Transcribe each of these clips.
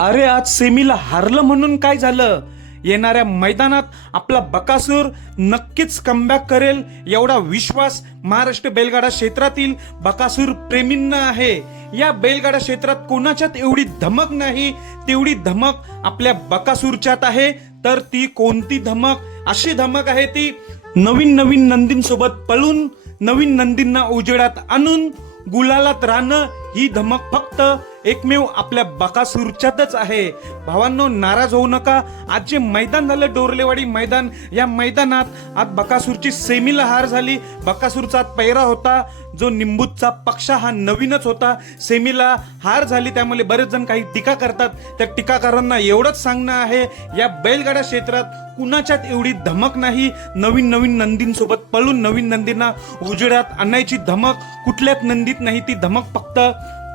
अरे आज सेमीला हारलं म्हणून काय झालं? येणाऱ्या मैदानात आपला बकासूर नक्कीच कमबॅक करेल एवढा विश्वास महाराष्ट्र बैलगाडा क्षेत्रातील बकासूर प्रेमींना आहे. या बैलगाडा क्षेत्रात कोणाच्यात एवढी धमक नाही? तेवढी धमक आपल्या बकासूरच्यात आहे. तर ती कोणती धमक? अशी धमक आहे ती नवीन नवीन नंदींसोबत पळून नवीन नंदींना उजेडात आणून गुलालात राहणं ही धमक फक्त एकमेव आपल्या बकासूरच्यातच आहे. भावांनो नाराज होऊ नका. आज जे मैदान झालं डोरलेवाडी मैदान या मैदानात आज बकासूरची सेमीला हार झाली. बकासूरचा पैरा होता. जो निंबूचा पक्ष हा नवीनच होता. सेमीला हार झाली त्यामुळे बरेच जण काही टीका करतात. त्या टीकाकारांना एवढंच सांगणं आहे या बैलगाडा क्षेत्रात कुणाच्यात एवढी धमक नाही? नवीन नवीन नंदींसोबत पळून नवीन नंदींना उजेडात आणायची धमक. कुठल्याच नंदीत नाही ती धमक फक्त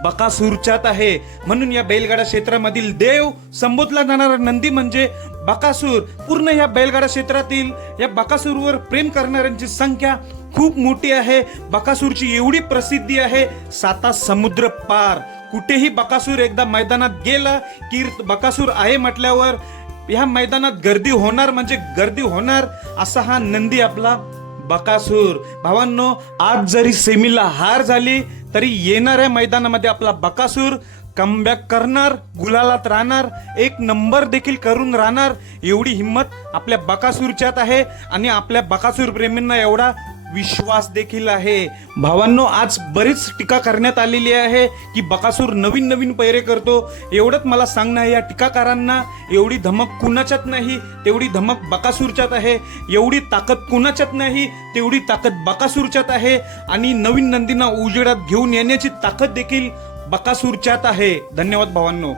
बकासूरच्यात आहे. म्हणून या बैलगाडा क्षेत्रामधील देव संबोधला जाणारा नंदी म्हणजे बकासूर. पूर्ण या बैलगाडा क्षेत्रातील या बकासूरवर प्रेम करणाऱ्यांची संख्या खूप मोठी आहे. बकासूरची एवढी प्रसिद्धी आहे साता समुद्र पार. कुठेही बकासूर एकदा मैदानात गेला की बकासूर आहे म्हटल्यावर ह्या मैदानात गर्दी होणार म्हणजे गर्दी होणार असा हा नंदी आपला बकासूर. भावांनो आज जरी सेमीला हार झाली तरी येणाऱ्या मैदानामध्ये आपला बकासूर कमबॅक करणार गुलालात राहणार एक नंबर देखील करून राहणार एवढी हिंमत आपल्या बकासूरच्यात आहे. आणि आपल्या बकासूर प्रेमींना एवढा विश्वास देखील आहे. भावांनो आज बरीच टीका करण्यात आलेली आहे की बकासूर नवीन नवीन पैरे करतो. एवढंच मला सांगणं या टीकाकारांना एवढी धमक कुणाच्यात नाही तेवढी धमक बकासूरच्यात आहे. एवढी ताकद कुणाच्यात नाही तेवढी ताकद बकासूरच्यात आहे. आणि नवीन नंदींना उजेडात घेऊन येण्याची ताकद देखील बकासूरच्यात आहे. धन्यवाद भावांनो.